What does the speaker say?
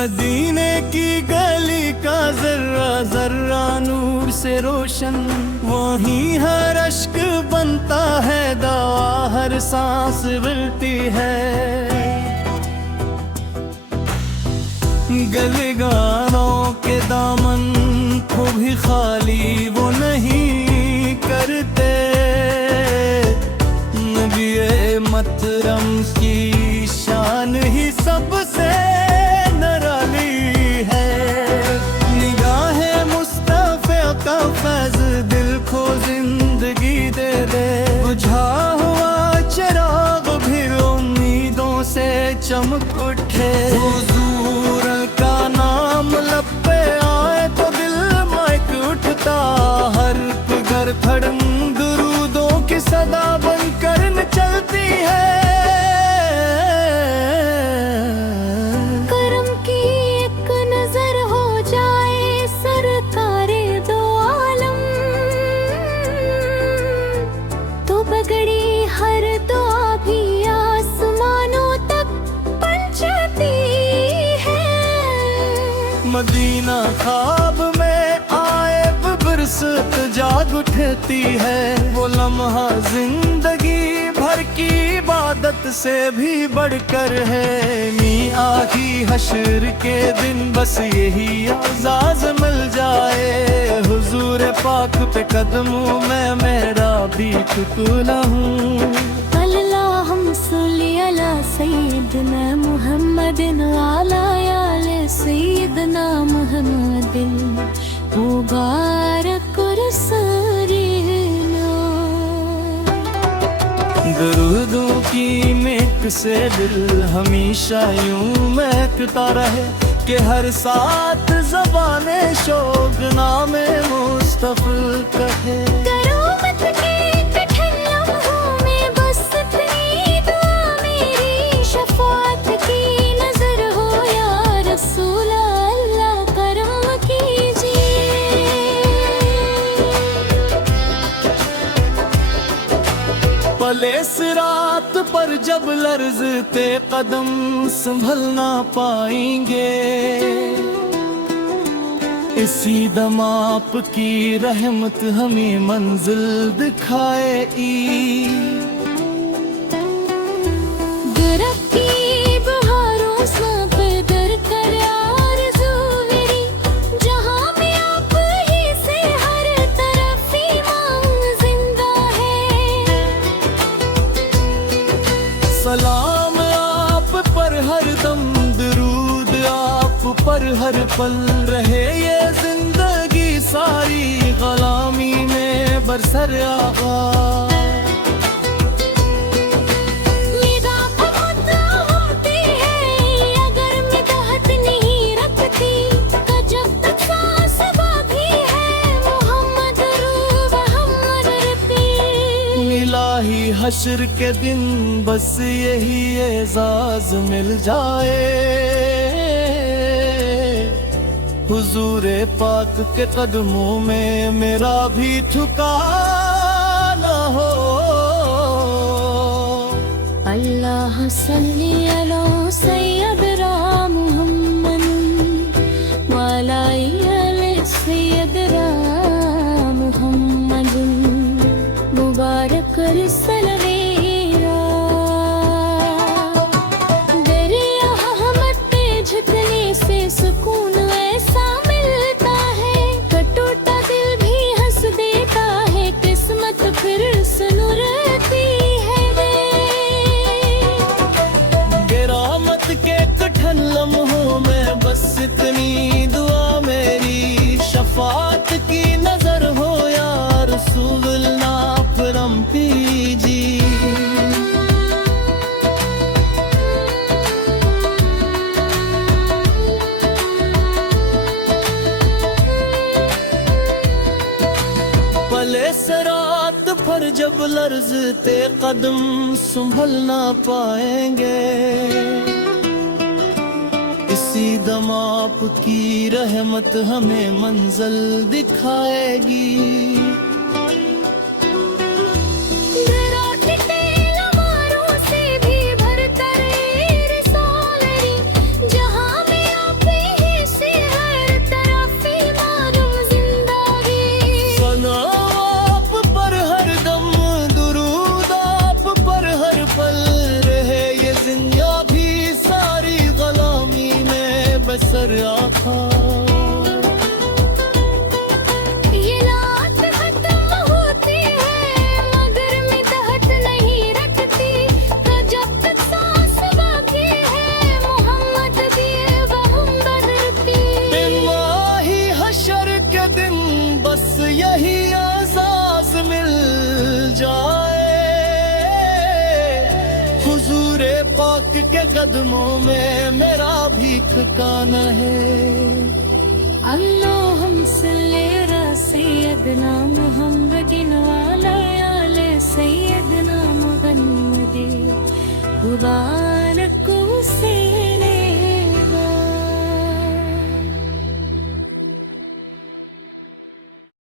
मदीने की गली का जर्रा जर्रा नूर से रोशन, वहीं हर अश्क बनता है दवा, हर सांस मिलती है। गलगारों के दामन को भी खाली वो नहीं करते, नबी मतरम की शान ही सबसे निराली है। निगाहे मुस्तफा का फैज़ दिल को जिंदगी दे दे, बुझा हुआ चिराग भी उम्मीदों से चमक उठे। हुजूर का नाम लब पे आए तो दिल महक उठता, हर घर धड़म दुरूदों की सदा बनकर चलती है। करम की एक नजर हो जाए सरकारे दो आलम, तो बगड़ी हर दुआ भी आसमानों तक पहुंचती है। मदीना ख्वाब में आए बरसत जाग उठती है, वो लम्हा जिंदगी भर की इबादत से भी बढ़कर है। मी आखी हश्र के दिन बस यही आज़ाज़ मिल जाए, हुजूर पाक पे कदमों में मेरा भी टुकड़ा हूँ। अल्लाहुम्मा सल्ली अला सय्यिदना मुहम्मदिन अला आले सय्यिदना मुहम्मदिन मुबारक रसूलना। दरूदों की महक से दिल हमेशा यूं महकता रहे, कि हर साथ ज़बाने शोक नामे मुस्तफ़ा कहे। करो मत के कठिन लम्हों में बस इतनी दुआ मेरी, शफ़ाअत की नजर हो या रसूल अल्लाह करम कीजिए। पले सिरात पर जब लर्ज़ते कदम संभल ना पाएंगे, इसी दम आपकी रहमत हमें मंजिल दिखाएगी। दरख्ती बहारों सा बदर कर आरज़ू मेरी, जहाँ में आप ही से हर तरफ ईमान जिंदा है। सलाम आप पर हर दम, दरूद आप पर हर पल रहे, ये जिंदगी सारी गुलामी में बरसर आगा। निगाह मुद्दा होती है अगर मिदाहत नहीं रखती, तो जब तक सांस बाकी है मोहम्मद रूह मोहम्मद रफ़ी। इलाही हश्र के दिन बस यही एजाज मिल जाए, हुजूर पाक के कदमों में मेरा भी ठिकाना हो। अल्लाह सल्ली अला सय्यदना मुहम्मद वाला आले सय्यदना मुहम्मद मुबारक रसूलना। दरिया रहमत पे झुकने से सुकून ऐसा मिलता है, कटोटा दिल भी हंस देता है, किस्मत फिर सुनुरती है। गिरामत के कठिन लम्हों में बस इतनी दुआ मेरी, शफाअत की नजर हो या रसूल नाफरम पीजी। पले सरात पर जब लर्ज़ते कदम संभल ना पाएंगे, इसी दम आपकी रहमत हमें मंजिल दिखाएगी। से भी भरतर रसूलरी, जहाँ में आप आखा। ये रात खत्म होती है मगर मिदहत नहीं रखती, जब तक सांस बाकी है मोहम्मद दिए हम बदलती। बिल्लाही हशर के दिन बस यही आज़ाज़ मिल जाए, हुजूरे पाक के कदमों में मेरा भी ठिकाना है। अल्लाहुम सल्ली अला सय्यदना मुहम्मदिन व अला आले सय्यदना मुहम्मद। खुदा